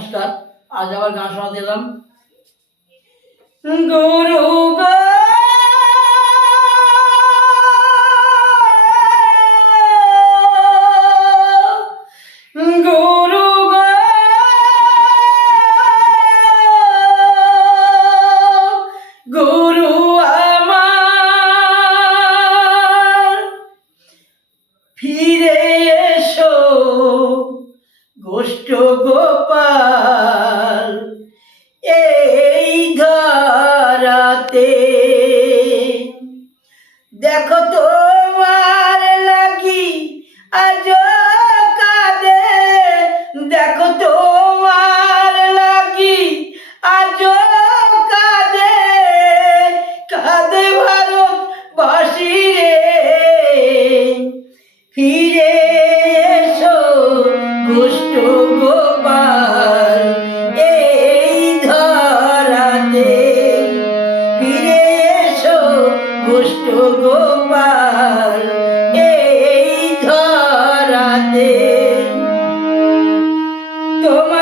নমস্কার আজ আবার গান শোনাতে এলাম। গুরু ফিরে গোষ্ঠ গোপাল এই ধরাতে। দেখো তোমার গোষ্ঠ গোপাল এই ধরাতে তোমার